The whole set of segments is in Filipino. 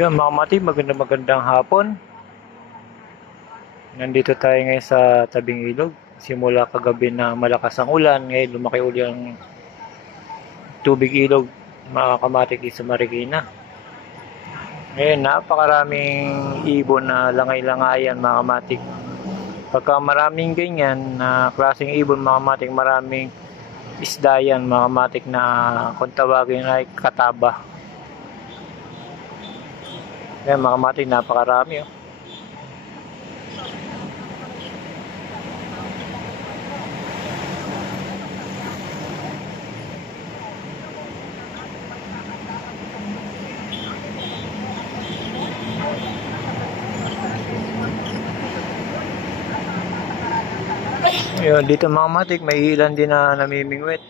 Yun mga mati, magandang hapon. Nandito tayo ngayon sa tabing ilog. Simula kagabi na malakas ang ulan, ngayon lumaki uli ang tubig ilog mga kamatik sa Marikina. Ngayon napakaraming ibon na langay-langayan mga kamatik. Pagka maraming ganyan na klaseng ibon mga kamatik, maraming isda yan mga kamatik na kung tawagin ay kataba. Ngayon mga kamatik, napakarami oh. Yun, dito mga matik, may ilan din na namimingwit.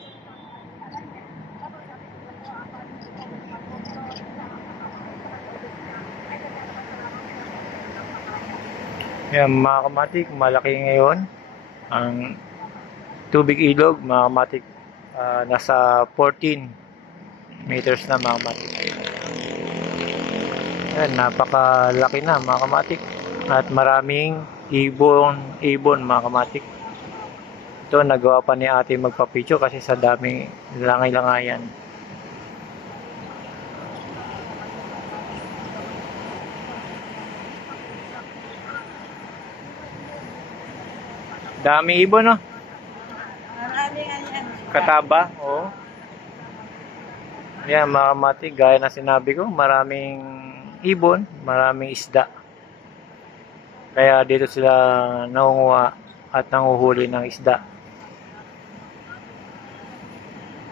Yan mga kamatik, malaki ngayon ang tubig ilog mga kamatik. Nasa 14 meters na mga kamatik. Yan, napakalaki na mga kamatik. At maraming ibon mga kamatik. Ito, nagawa pa ni ate magpapicture kasi sa daming langay-langayan. Dami ibon, no? Kataba, oo. Yan, mga kamatik, gaya na sinabi ko, maraming ibon, maraming isda. Kaya dito sila nangunguha at nanguhuli ng isda.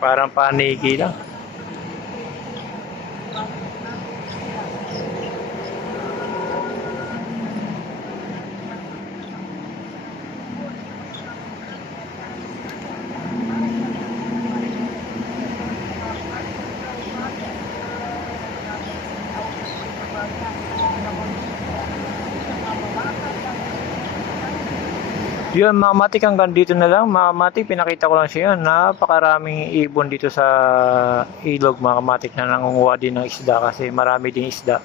Parang paniki lang. Yun mga matik, hanggang dito na lang mga matik, pinakita ko lang siya. Napakaraming ibon dito sa ilog mga matik na nangunguha din ng isda kasi marami din isda.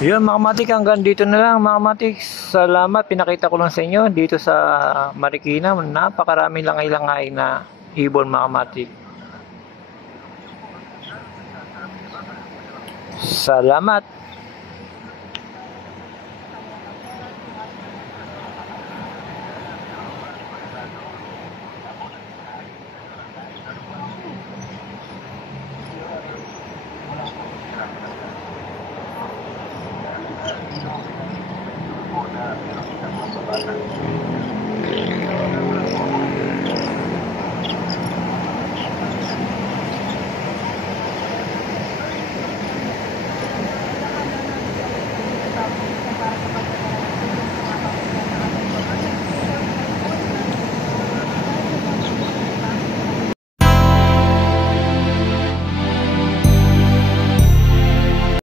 Yun mga matik, hanggang dito na lang mga matik. Salamat, pinakita ko lang sa inyo dito sa Marikina. Napakarami langay-langay na ibon mga matik. Salamat.